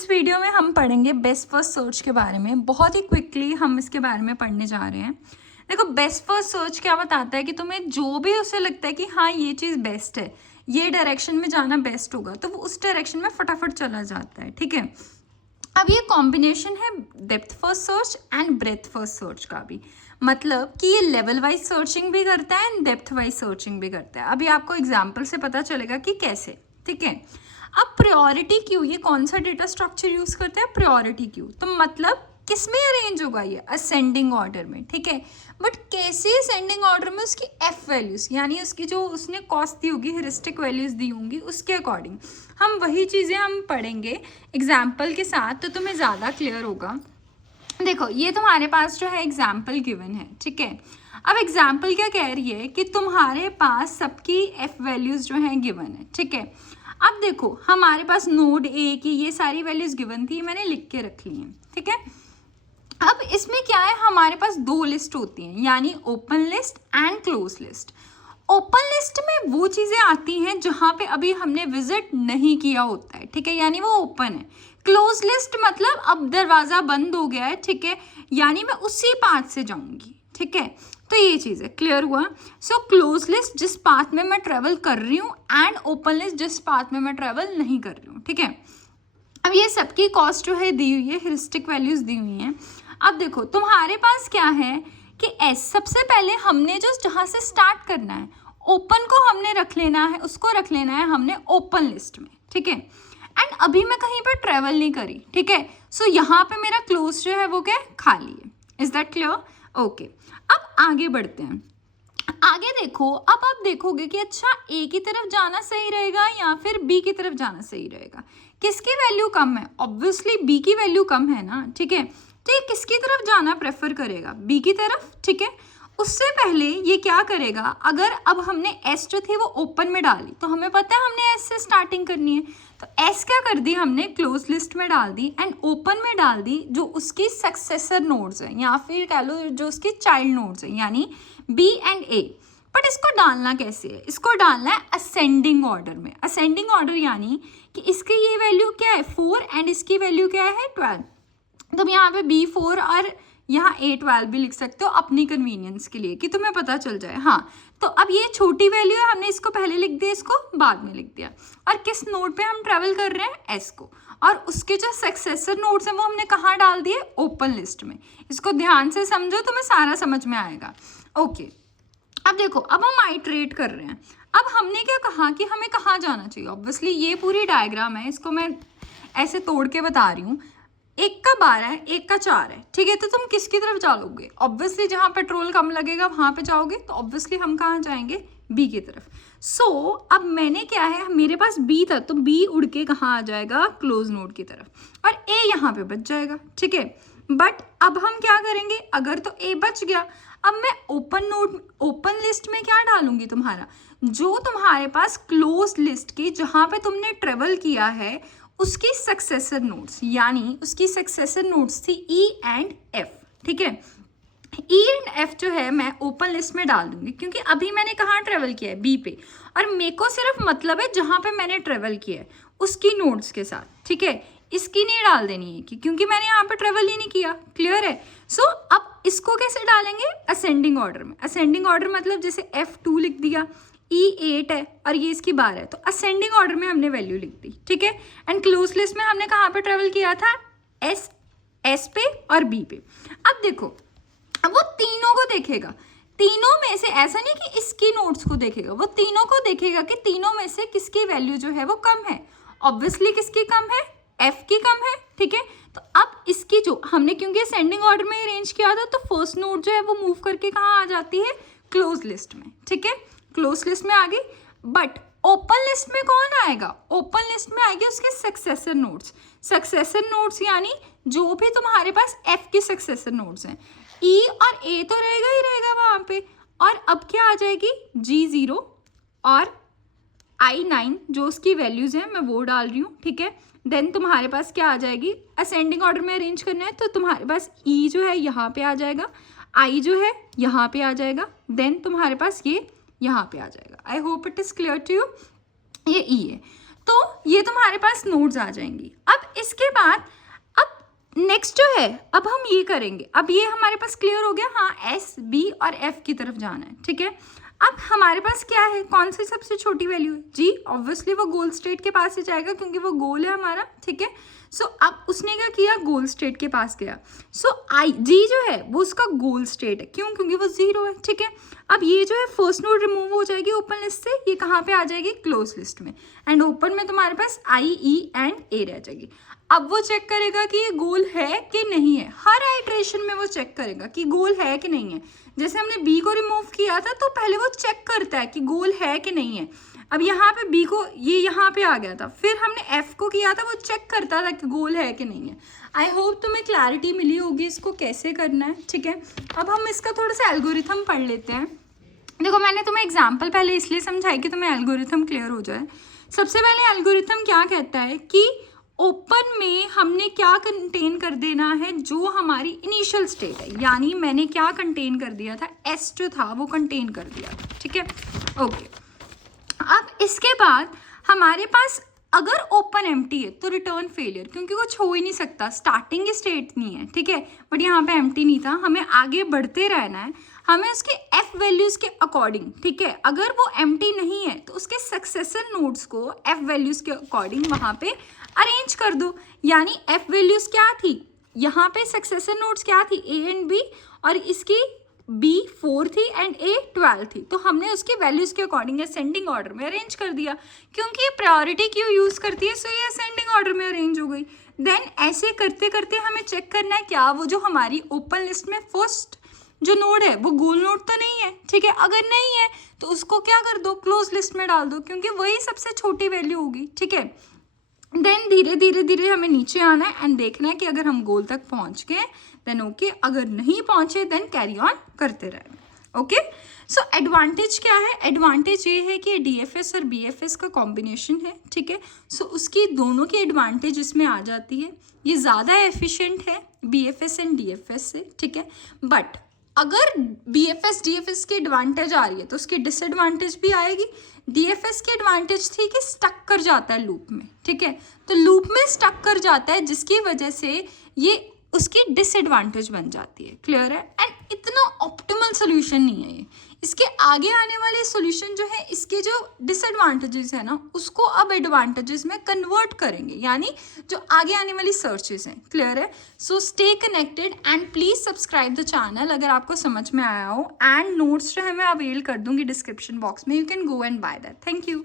इस वीडियो में हम पढ़ेंगे बेस्ट फर्स्ट सर्च के बारे में। बहुत ही क्विकली हम इसके बारे में पढ़ने जा रहे हैं। देखो, बेस्ट फर्स्ट सर्च क्या बताता है कि तुम्हें जो भी उसे लगता है कि हाँ ये चीज़ बेस्ट है, ये डायरेक्शन में जाना बेस्ट होगा, तो वो उस डायरेक्शन में फटाफट चला जाता है। ठीक है, अब ये कॉम्बिनेशन है depth first search and breadth first search का भी, मतलब कि ये लेवल वाइज सर्चिंग भी करता है एंड डेप्थ वाइज सर्चिंग भी करता है। अभी आपको एग्जाम्पल से पता चलेगा कि कैसे। ठीक है, अब प्रायोरिटी क्यू, ये कौन सा डेटा स्ट्रक्चर यूज करते हैं? Priority queue. तो मतलब किस में अरेंज होगा ये? असेंडिंग ऑर्डर में। ठीक है, बट कैसे असेंडिंग ऑर्डर में? उसकी एफ वैल्यूज, यानी उसकी जो उसने कॉस्ट दी होगी, हेरिस्टिक वैल्यूज दी होंगी, उसके अकॉर्डिंग हम वही चीज़ें हम पढ़ेंगे एग्जाम्पल के साथ, तो तुम्हें ज़्यादा क्लियर होगा। देखो, ये तुम्हारे पास जो है एग्जाम्पल गिवन है। ठीक है, अब एग्जाम्पल क्या कह रही है कि तुम्हारे पास सबकी एफ वैल्यूज जो है गिवन है। ठीक है, अब देखो हमारे पास नोड ए की ये सारी वैल्यूज गिवन थी, मैंने लिख के रख ली हैं। ठीक है, अब इसमें क्या है, हमारे पास दो लिस्ट होती हैं, यानी open list and close list. Open list में वो चीज़ें आती हैं जहाँ पे अभी हमने विजिट नहीं किया होता है। ठीक है, यानी वो ओपन है। क्लोज लिस्ट मतलब अब दरवाज़ा बंद हो गया है। ठीक है, यानी मैं उसी पाथ से जाऊँगी। ठीक है, तो ये चीज़ है, क्लियर हुआ? सो क्लोज लिस्ट जिस पाथ में मैं ट्रेवल कर रही हूँ एंड ओपन लिस्ट जिस पाथ में मैं ट्रेवल नहीं कर रही हूँ। ठीक है, अब ये सबकी कॉस्ट जो है दी हुई है, हेरिस्टिक वैल्यूज दी हुई हैं। अब देखो तुम्हारे पास क्या है कि एस, सबसे पहले हमने जो जहाँ से स्टार्ट करना है, ओपन को हमने रख लेना है, उसको रख लेना है हमने ओपन लिस्ट में। ठीक है, एंड अभी मैं कहीं पर ट्रेवल नहीं करी। ठीक है, सो यहाँ पे मेरा क्लोज जो है वो क्या है, खाली है। Is that clear? ओके, अब आगे बढ़ते हैं। आगे देखो, अब आप देखोगे कि अच्छा ए की तरफ जाना सही रहेगा या फिर बी की तरफ जाना सही रहेगा। किसकी वैल्यू कम है? ऑब्वियसली बी की वैल्यू कम है ना। ठीक है, तो ये किसकी तरफ जाना प्रेफर करेगा? बी की तरफ। ठीक है, उससे पहले ये क्या करेगा, अगर अब हमने एस जो थी वो ओपन में डाली, तो हमें पता है हमने एस से स्टार्टिंग करनी है, तो एस क्या कर दी हमने, क्लोज लिस्ट में डाल दी एंड ओपन में डाल दी जो उसकी सक्सेसर नोड्स हैं, या फिर कह लो जो उसकी चाइल्ड नोड्स हैं, यानी बी एंड ए। बट इसको डालना कैसे है? इसको डालना है असेंडिंग ऑर्डर में। असेंडिंग ऑर्डर यानी कि इसकी ये वैल्यू क्या है, 4, एंड इसकी वैल्यू क्या है, 12। तुम यहाँ पे B4 और यहाँ A12 भी लिख सकते हो अपनी कन्वीनियंस के लिए, कि तुम्हें पता चल जाए। हाँ, तो अब ये छोटी वैल्यू है, हमने इसको पहले लिख दिया, इसको बाद में लिख दिया। और किस नोड पे हम ट्रेवल कर रहे हैं? S को। और उसके जो सक्सेसर नोड्स हैं वो हमने कहाँ डाल दिए? ओपन लिस्ट में। इसको ध्यान से समझो, तुम्हें सारा समझ में आएगा। ओके, अब देखो, अब हम आइटरेट कर रहे हैं। अब हमने क्या कहा कि हमें कहाँ जाना चाहिए? ऑब्वियसली ये पूरी डायग्राम है, इसको मैं ऐसे तोड़ के बता रही हूँ। एक का 12 है, एक का 4 है। ठीक है, तो तुम किसकी तरफ जाओगे? ऑब्वियसली जहाँ पेट्रोल कम लगेगा वहाँ पे जाओगे, तो ऑब्वियसली हम कहाँ जाएंगे? बी की तरफ। सो अब मैंने क्या है, मेरे पास बी था, तो बी उड़ के कहाँ आ जाएगा? क्लोज नोड की तरफ, और ए यहाँ पे बच जाएगा। ठीक है, बट अब हम क्या करेंगे, अगर तो ए बच गया, अब मैं ओपन लिस्ट में क्या डालूंगी? तुम्हारा जो तुम्हारे पास क्लोज लिस्ट की जहाँ पे तुमने ट्रेवल किया है उसकी सक्सेसर नोड्स, यानी उसकी सक्सेसर नोड्स थी ई एंड एफ। ठीक है, ई एंड एफ जो है मैं ओपन लिस्ट में डाल दूंगी, क्योंकि अभी मैंने कहाँ ट्रेवल किया है? बी पे, और मेरे को सिर्फ मतलब है जहाँ पे मैंने ट्रेवल किया है उसकी नोड्स के साथ। ठीक है, इसकी नहीं डाल देनी है क्योंकि मैंने यहाँ पे ट्रेवल ही नहीं किया। क्लियर है? सो अब इसको कैसे डालेंगे? असेंडिंग ऑर्डर में। असेंडिंग ऑर्डर मतलब जैसे F2 लिख दिया, E8 है और ये इसकी 12 है, तो असेंडिंग ऑर्डर में हमने वैल्यू लिख दी। ठीक है, एंड क्लोज लिस्ट में हमने कहाँ पे ट्रेवल किया था? एस पे और बी पे। अब देखो, अब वो तीनों को देखेगा, तीनों में से, ऐसा नहीं कि इसकी नोट्स को देखेगा, वो तीनों को देखेगा कि तीनों में से किसकी वैल्यू जो है वो कम है। ऑब्वियसली किसकी कम है? एफ की कम है। ठीक है, तो अब इसकी जो हमने, क्योंकि असेंडिंग ऑर्डर में अरेंज किया था, तो फर्स्ट नोट जो है वो मूव करके कहाँ आ जाती है? क्लोज लिस्ट में। ठीक है, क्लोज लिस्ट में आ गई, बट ओपन लिस्ट में कौन आएगा? ओपन लिस्ट में आएगी उसके सक्सेसर नोड्स। सक्सेसर नोड्स यानी जो भी तुम्हारे पास एफ की सक्सेसर नोड्स हैं, ई और ए तो रहेगा ही रहेगा वहां पे, और अब क्या आ जाएगी? G0 और I9 जो उसकी वैल्यूज हैं मैं वो डाल रही हूँ। ठीक है, देन तुम्हारे पास क्या आ जाएगी? असेंडिंग ऑर्डर में अरेंज करना है, तो तुम्हारे पास ई जो है यहाँ पे आ जाएगा, आई जो है यहाँ पे आ जाएगा, देन तुम्हारे पास ये यहाँ पे आ जाएगा। I hope it is clear to you. ये ई है, तो ये तुम्हारे पास नोड्स आ जाएंगी। अब इसके बाद अब नेक्स्ट जो है, अब हम ये करेंगे, अब ये हमारे पास क्लियर हो गया, हाँ एस बी और एफ की तरफ जाना है, ठीक है। अब हमारे पास क्या है, कौन सी सबसे छोटी वैल्यू है, जी, ऑब्वियसली वो गोल स्टेट के पास ही जाएगा क्योंकि वो गोल है हमारा, ठीक है। सो अब उसने क्या किया, गोल स्टेट के पास गया। सो आई जी जो है वो उसका गोल स्टेट है, क्यों, क्योंकि वो 0 है, ठीक है। अब ये जो है फर्स्ट नोड रिमूव हो जाएगी ओपन लिस्ट से, ये कहाँ पे आ जाएगी, क्लोज लिस्ट में, एंड ओपन में तुम्हारे पास आई ई एंड ए रह जाएगी। अब वो चेक करेगा कि ये गोल है कि नहीं है, हर आइट्रेशन में वो चेक करेगा कि गोल है कि नहीं है। जैसे हमने बी को रिमूव किया था तो पहले वो चेक करता है कि गोल है कि नहीं है। अब यहाँ पे बी को, ये यहाँ पे आ गया था, फिर हमने एफ को किया था, वो चेक करता था कि गोल है कि नहीं है। आई होप तुम्हें क्लैरिटी मिली होगी इसको कैसे करना है, ठीक है। अब हम इसका थोड़ा सा एल्गोरिथम पढ़ लेते हैं। देखो मैंने तुम्हें एग्जाम्पल पहले इसलिए समझाई कि तुम्हें एल्गोरिथम क्लियर हो जाए। सबसे पहले एल्गोरिथम क्या कहता है कि ओपन में हमने क्या कंटेन कर देना है, जो हमारी इनिशियल स्टेट है, यानी मैंने क्या कंटेन कर दिया था, एस जो था वो कंटेन कर दिया था, ठीक है, ओके। अब इसके बाद हमारे पास अगर ओपन एम्प्टी है तो रिटर्न फेलियर, क्योंकि कुछ हो ही नहीं सकता, स्टार्टिंग स्टेट नहीं है, ठीक है। बट यहाँ पे एम्प्टी नहीं था, हमें आगे बढ़ते रहना है, हमें उसके एफ वैल्यूज के अकॉर्डिंग, ठीक है, अगर वो एम्प्टी नहीं है तो उसके सक्सेसर नोड्स को एफ वैल्यूज के अकॉर्डिंग वहाँ पे अरेंज कर दो। यानी एफ वैल्यूज क्या थी, यहाँ पे सक्सेसर नोड्स क्या थी, ए एंड बी, और इसकी बी 4 थी एंड ए 12 थी, तो हमने उसकी वैल्यूज के अकॉर्डिंग असेंडिंग ऑर्डर में अरेंज कर दिया। क्योंकि ये प्रायोरिटी क्यू यूज करती है, सो ये असेंडिंग ऑर्डर में अरेंज हो गई। देन ऐसे करते करते हमें चेक करना है क्या वो जो हमारी ओपन लिस्ट में फर्स्ट जो नोड है वो गोल नोड तो नहीं है, ठीक है। अगर नहीं है तो उसको क्या कर दो, क्लोज लिस्ट में डाल दो, क्योंकि वही सबसे छोटी वैल्यू होगी, ठीक है। देन धीरे धीरे धीरे हमें नीचे आना है एंड देखना है कि अगर हम गोल तक पहुंच गए देन ओके, अगर नहीं पहुंचे देन कैरी ऑन करते रहना, ओके। सो एडवांटेज क्या है, एडवांटेज ये है कि डीएफएस और बीएफएस का कॉम्बिनेशन है, ठीक है। सो उसकी दोनों की एडवांटेज इसमें आ जाती है, ये ज़्यादा एफिशिएंट है बीएफएस एंड डीएफएस से, ठीक है। बट अगर बीएफएस डीएफएस की एडवांटेज आ रही है तो उसकी डिसएडवांटेज भी आएगी। डीएफएस की एडवांटेज थी कि स्टक कर जाता है लूप में, ठीक है, तो लूप में स्टक कर जाता है जिसकी वजह से ये उसकी डिसएडवांटेज बन जाती है, क्लियर है। एंड इतना ऑप्टिमल सोल्यूशन नहीं है ये, इसके आगे आने वाले सोल्यूशन जो है इसके जो डिसएडवांटेजेस है ना उसको अब एडवांटेजेस में कन्वर्ट करेंगे, यानी जो आगे आने वाली सर्चेस हैं, क्लियर है। So stay connected and please subscribe the channel अगर आपको समझ में आया हो, एंड नोट्स जो है मैं अवेल कर दूंगी डिस्क्रिप्शन बॉक्स में, you can go and by that. Thank you.